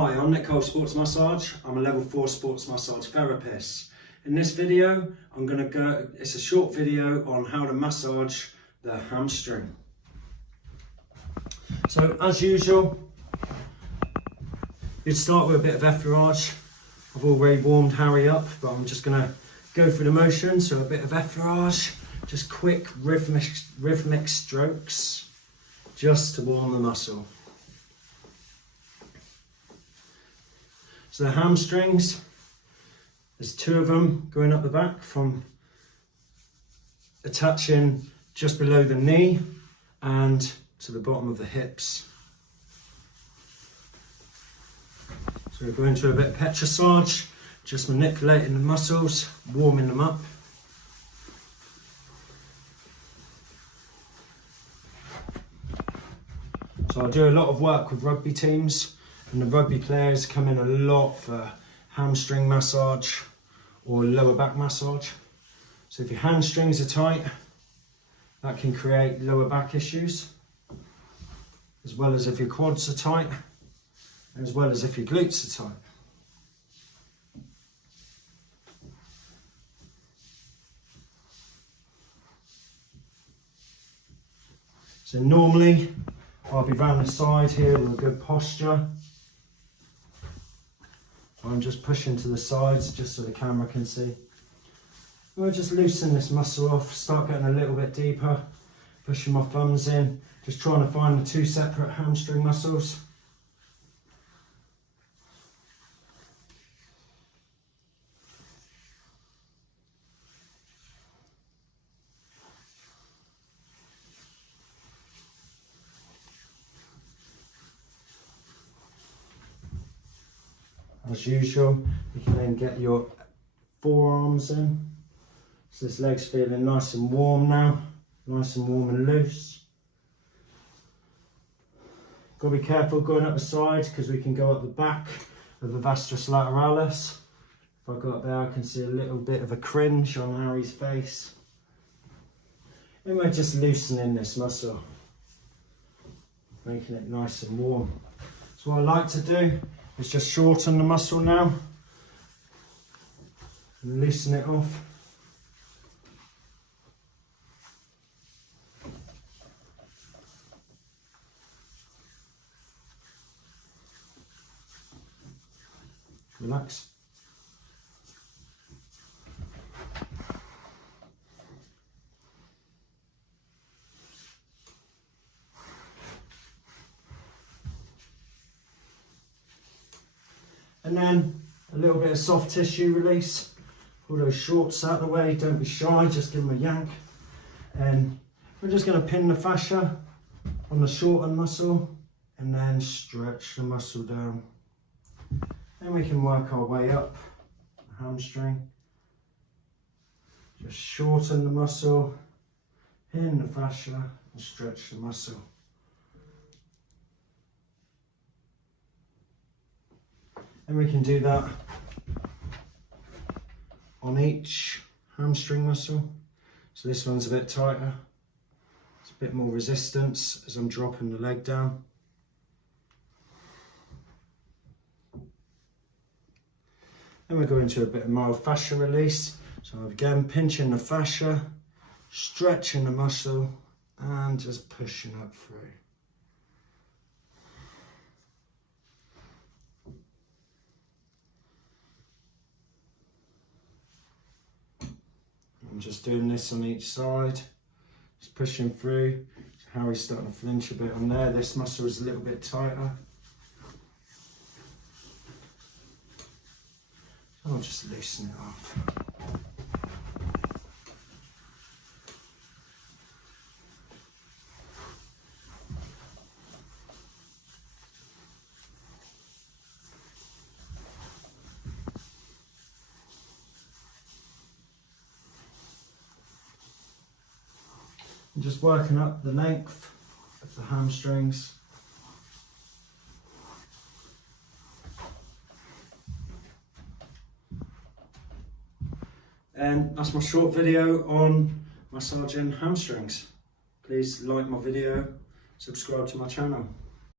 Hi, I'm Nick Cole Sports Massage. I'm a level 4 sports massage therapist. In this video, it's a short video on how to massage the hamstring. So as usual, you'd start with a bit of effleurage. I've already warmed Harry up, but I'm just gonna go through the motion. So a bit of effleurage, just quick rhythmic strokes, just to warm the muscle. So the hamstrings, there's two of them going up the back, from attaching just below the knee and to the bottom of the hips. So we're going to a bit of petrissage, just manipulating the muscles, warming them up. So I do a lot of work with rugby teams, and the rugby players come in a lot for hamstring massage or lower back massage. So if your hamstrings are tight, that can create lower back issues, as well as if your quads are tight, as well as if your glutes are tight. So normally I'll be round the side here with a good posture. I'm just pushing to the sides just so the camera can see. We'll just loosen this muscle off, start getting a little bit deeper, pushing my thumbs in, just trying to find the two separate hamstring muscles. As usual, you can then get your forearms in. So this leg's feeling nice and warm now, nice and warm and loose. Got to be careful going up the side, because we can go up the back of the vastus lateralis. If I go up there, I can see a little bit of a cringe on Harry's face. And we're just loosening this muscle, making it nice and warm. So what I like to do is just shorten the muscle now and loosen it off. Relax. And then a little bit of soft tissue release. Pull those shorts out of the way, don't be shy, just give them a yank. And we're just going to pin the fascia on the shortened muscle and then stretch the muscle down. Then we can work our way up the hamstring. Just shorten the muscle, pin the fascia and stretch the muscle. And we can do that on each hamstring muscle. So this one's a bit tighter. It's a bit more resistance as I'm dropping the leg down. Then we're going to a bit of mild fascia release. So again, pinching the fascia, stretching the muscle, and just pushing up through. I'm just doing this on each side, just pushing through. So Harry's starting to flinch a bit on there. This muscle is a little bit tighter. So I'll just loosen it off. I'm just working up the length of the hamstrings. And that's my short video on massaging hamstrings. Please like my video, subscribe to my channel.